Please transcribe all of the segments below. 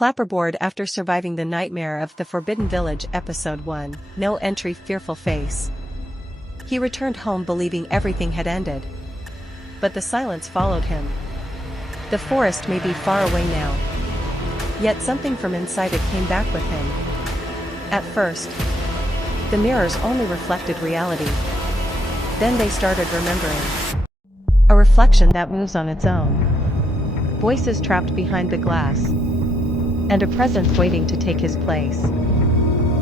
Clapperboard after surviving the nightmare of the Forbidden Village Episode 1, no entry fearful face. He returned home believing everything had ended. But the silence followed him. The forest may be far away now. Yet something from inside it came back with him. At first, the mirrors only reflected reality. Then they started remembering. A reflection that moves on its own. Voices trapped behind the glass. And a presence waiting to take his place.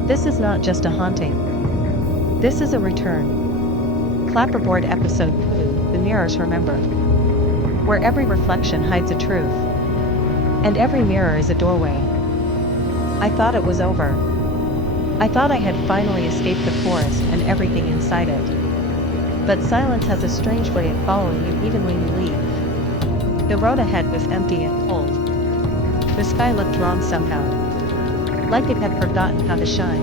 This is not just a haunting. This is a return. Clapperboard Episode 2, The Mirrors Remember. Where every reflection hides a truth. And every mirror is a doorway. I thought it was over. I thought I had finally escaped the forest and everything inside it. But silence has a strange way of following you even when you leave. The road ahead was empty and cold. The sky looked wrong somehow. Like it had forgotten how to shine.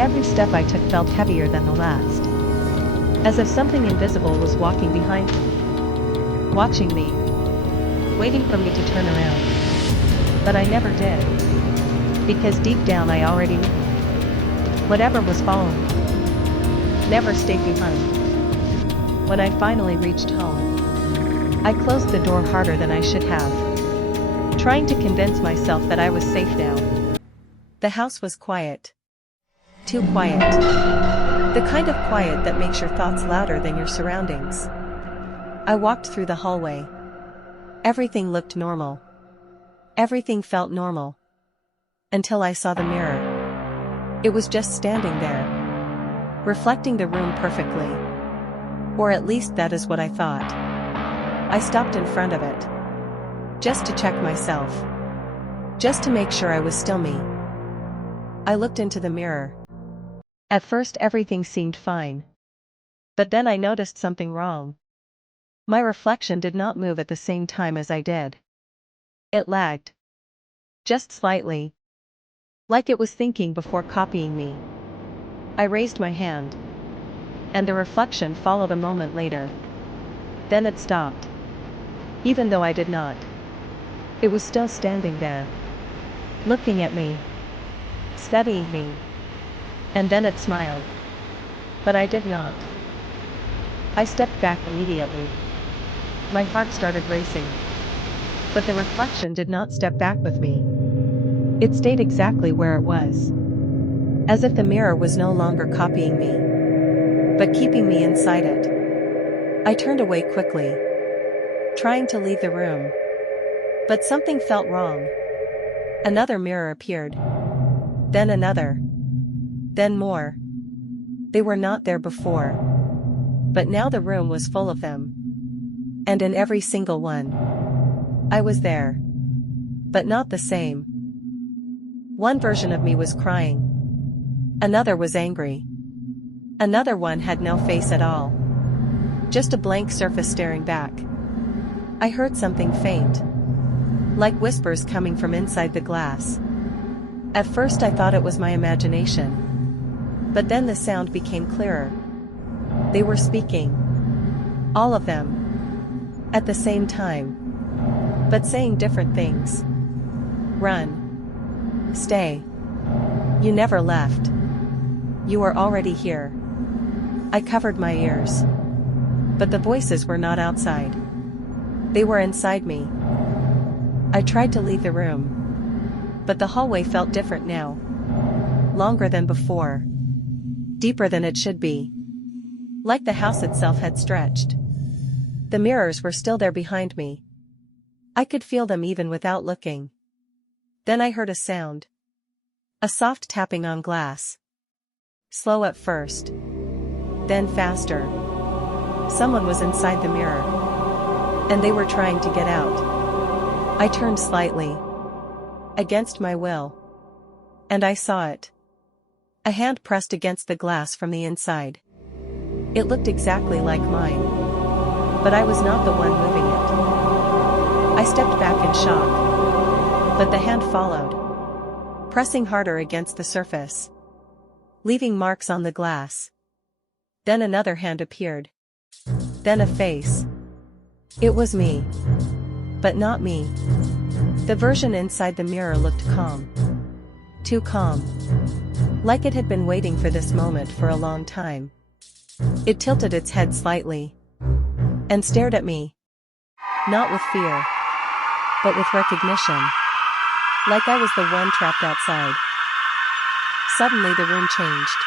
Every step I took felt heavier than the last. As if something invisible was walking behind me. Watching me. Waiting for me to turn around. But I never did. Because deep down I already knew. Whatever was following me never stayed behind. When I finally reached home, I closed the door harder than I should have. Trying to convince myself that I was safe now. The house was quiet. Too quiet. The kind of quiet that makes your thoughts louder than your surroundings. I walked through the hallway. Everything looked normal. Everything felt normal. Until I saw the mirror. It was just standing there. Reflecting the room perfectly. Or at least that is what I thought. I stopped in front of it. Just to check myself. Just to make sure I was still me. I looked into the mirror. At first everything seemed fine. But then I noticed something wrong. My reflection did not move at the same time as I did. It lagged. Just slightly. Like it was thinking before copying me. I raised my hand. And the reflection followed a moment later. Then it stopped. Even though I did not. It was still standing there. Looking at me. Studying me. And then it smiled. But I did not. I stepped back immediately. My heart started racing. But the reflection did not step back with me. It stayed exactly where it was. As if the mirror was no longer copying me, but keeping me inside it. I turned away quickly. Trying to leave the room. But something felt wrong. Another mirror appeared. Then another. Then more. They were not there before. But now the room was full of them. And in every single one. I was there. But not the same. One version of me was crying. Another was angry. Another one had no face at all. Just a blank surface staring back. I heard something faint. Like whispers coming from inside the glass. At first I thought it was my imagination. But then the sound became clearer. They were speaking. All of them. At the same time. But saying different things. Run. Stay. You never left. You were already here. I covered my ears. But the voices were not outside. They were inside me. I tried to leave the room. But the hallway felt different now. Longer than before. Deeper than it should be. Like the house itself had stretched. The mirrors were still there behind me. I could feel them even without looking. Then I heard a sound. A soft tapping on glass. Slow at first. Then faster. Someone was inside the mirror. And they were trying to get out. I turned slightly. Against my will. And I saw it. A hand pressed against the glass from the inside. It looked exactly like mine. But I was not the one moving it. I stepped back in shock. But the hand followed. Pressing harder against the surface. Leaving marks on the glass. Then another hand appeared. Then a face. It was me. But not me. The version inside the mirror looked calm. Too calm. Like it had been waiting for this moment for a long time. It tilted its head slightly. And stared at me. Not with fear. But with recognition. Like I was the one trapped outside. Suddenly the room changed.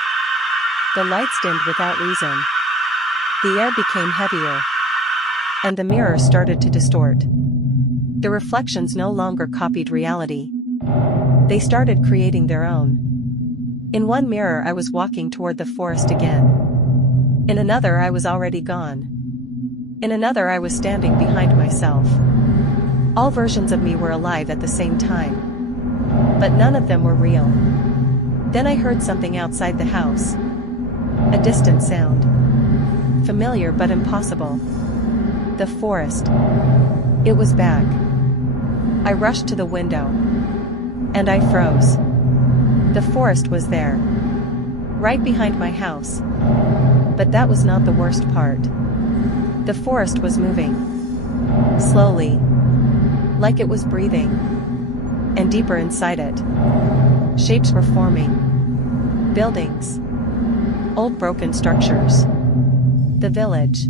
The lights dimmed without reason. The air became heavier. And the mirror started to distort. The reflections no longer copied reality. They started creating their own. In one mirror I was walking toward the forest again. In another I was already gone. In another I was standing behind myself. All versions of me were alive at the same time. But none of them were real. Then I heard something outside the house. A distant sound. Familiar but impossible. The forest. It was back. I rushed to the window. And I froze. The forest was there. Right behind my house. But that was not the worst part. The forest was moving. Slowly. Like it was breathing. And deeper inside it. Shapes were forming. Buildings. Old broken structures. The village.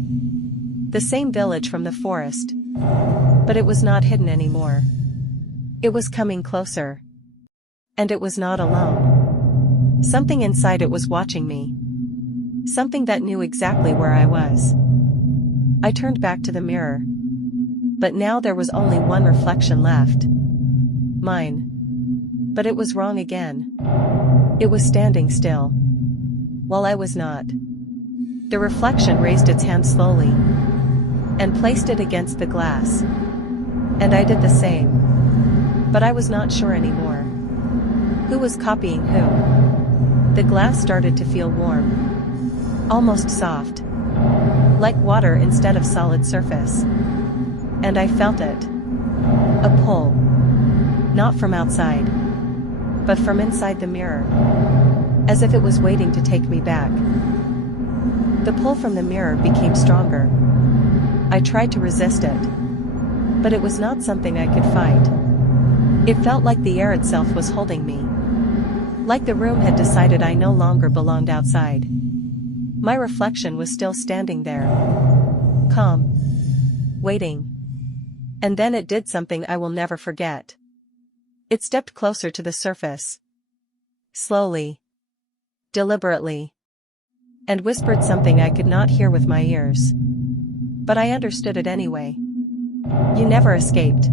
The same village from the forest. But it was not hidden anymore. It was coming closer. And it was not alone. Something inside it was watching me. Something that knew exactly where I was. I turned back to the mirror. But now there was only one reflection left. Mine. But it was wrong again. It was standing still. While I was not. The reflection raised its hand slowly. And placed it against the glass. And I did the same. But I was not sure anymore. Who was copying who? The glass started to feel warm. Almost soft. Like water instead of solid surface. And I felt it. A pull. Not from outside. But from inside the mirror. As if it was waiting to take me back. The pull from the mirror became stronger. I tried to resist it. But it was not something I could fight. It felt like the air itself was holding me. Like the room had decided I no longer belonged outside. My reflection was still standing there. Calm. Waiting. And then it did something I will never forget. It stepped closer to the surface. Slowly. Deliberately. And whispered something I could not hear with my ears. But I understood it anyway. You never escaped.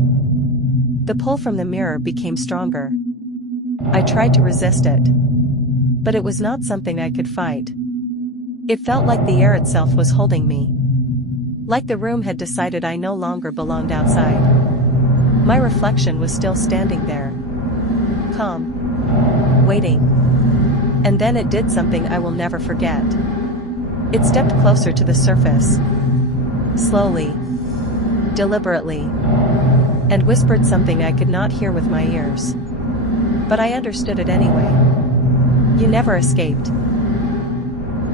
The pull from the mirror became stronger. I tried to resist it. But it was not something I could fight. It felt like the air itself was holding me. Like the room had decided I no longer belonged outside. My reflection was still standing there. Calm. Waiting. And then it did something I will never forget. It stepped closer to the surface. Slowly. Deliberately. And whispered something I could not hear with my ears. But I understood it anyway. You never escaped.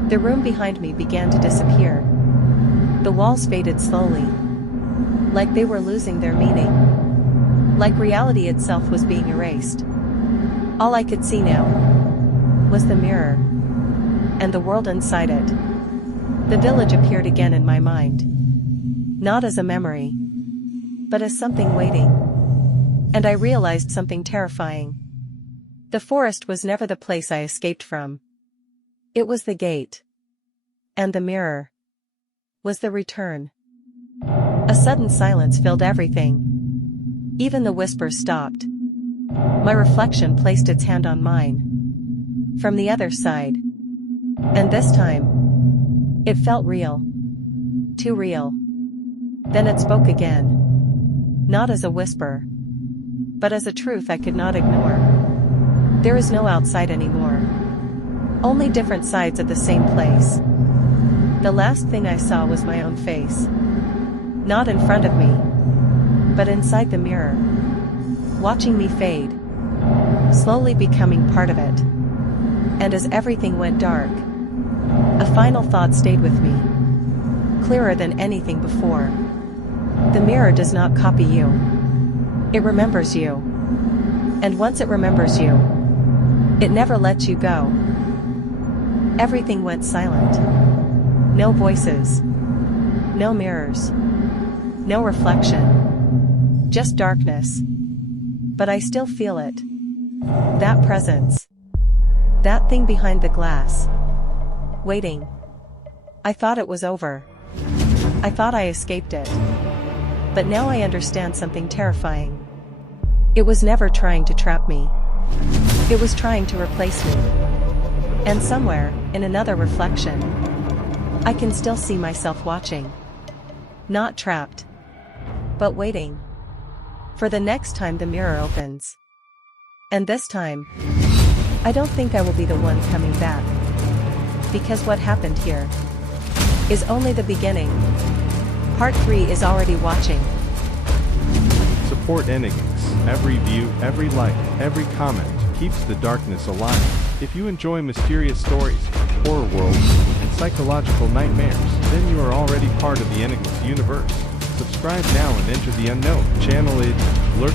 The room behind me began to disappear. The walls faded slowly. Like they were losing their meaning. Like reality itself was being erased. All I could see now was the mirror. And the world inside it. The village appeared again in my mind. Not as a memory. But as something waiting. And I realized something terrifying. The forest was never the place I escaped from. It was the gate. And the mirror was the return. A sudden silence filled everything. Even the whispers stopped. My reflection placed its hand on mine. From the other side. And this time, it felt real. Too real. Then it spoke again. Not as a whisper. But as a truth I could not ignore. There is no outside anymore. Only different sides of the same place. The last thing I saw was my own face. Not in front of me. But inside the mirror. Watching me fade. Slowly becoming part of it. And as everything went dark, a final thought stayed with me. Clearer than anything before. The mirror does not copy you. It remembers you. And once it remembers you, it never lets you go. Everything went silent. No voices. No mirrors. No reflection. Just darkness. But I still feel it. That presence. That thing behind the glass. Waiting. I thought it was over. I thought I escaped it. But now I understand something terrifying. It was never trying to trap me. It was trying to replace me. And somewhere, in another reflection, I can still see myself watching. Not trapped. But waiting. For the next time the mirror opens. And this time, I don't think I will be the one coming back. Because what happened here is only the beginning. Part 3 is already watching. Support EnigmX. Every view, every like, every comment keeps the darkness alive. If you enjoy mysterious stories, horror worlds, and psychological nightmares, then you are already part of the EnigmX universe. Subscribe now and enter the unknown. Channel it, lurk.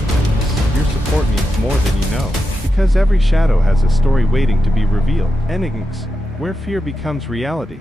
Your support means more than you know. Because every shadow has a story waiting to be revealed. EnigmX, where fear becomes reality.